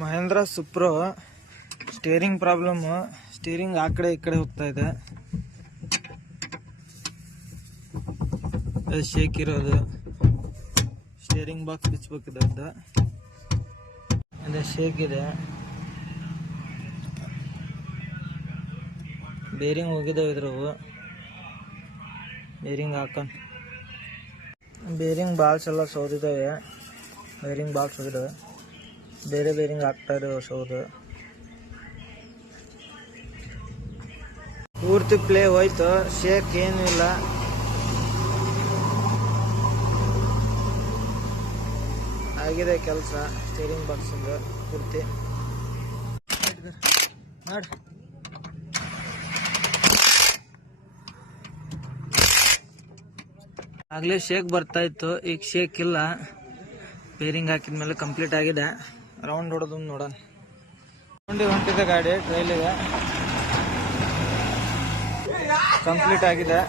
Mahendra Supro steering problem. Steering ಆ ಕಡೆ ಈ ಕಡೆ ಹೋಗ್ತಾ ಇದೆ. ಶೇಕ್ ಇರೋದು. ಸ್ಟೇರಿಂಗ್ ಬಾಕ್ಸ್ ಬಿಚ್ಚಬೇಕಿದೆ. ಅದೇ ಶೇಕ್ ಇದೆ. ಬೇರಿಂಗ್ ಹೋಗಿದ್ದಾವೆ ಇದ್ರವು. ಬೇರಿಂಗ್ ಹಾಕೊಂಡು ಬೇರಿಂಗ್ ಬಾಲ್ಸ್ ಎಲ್ಲ ಸೋದಿದ್ದಾವೆ. Bearing balls ಹೋಗಿದ್ದಾವೆ. ಬೇರೆ ಬೇರಿಂಗ್ ಹಾಕ್ತಾ ಇದ್ದಾವೆ ಸೌದು. ಪೂರ್ತಿ ಪ್ಲೇ ಹೋಯ್ತು. ಶೇಕ್ ಏನೂ ಇಲ್ಲ. ಆಗಿದೆ ಕೆಲಸ ಸ್ಟೇರಿಂಗ್ ಬಾಕ್ಸಿಂದ ಪೂರ್ತಿ. ಮಾಡಿ ಆಗಲೇ ಶೇಕ್ ಬರ್ತಾ ಇತ್ತು, ಈಗ ಶೇಕ್ ಇಲ್ಲ. ಬೇರಿಂಗ್ ಹಾಕಿದ್ಮೇಲೆ ಕಂಪ್ಲೀಟ್ ಆಗಿದೆ. ರೌಂಡ್ ಹೊಡೆದು ನೋಡೋಣ. ಹೊಂಟಿದೆ ಗಾಡಿ ಟ್ರೈಲಿಗೆ. ಕಂಪ್ಲೀಟ್ ಆಗಿದೆ.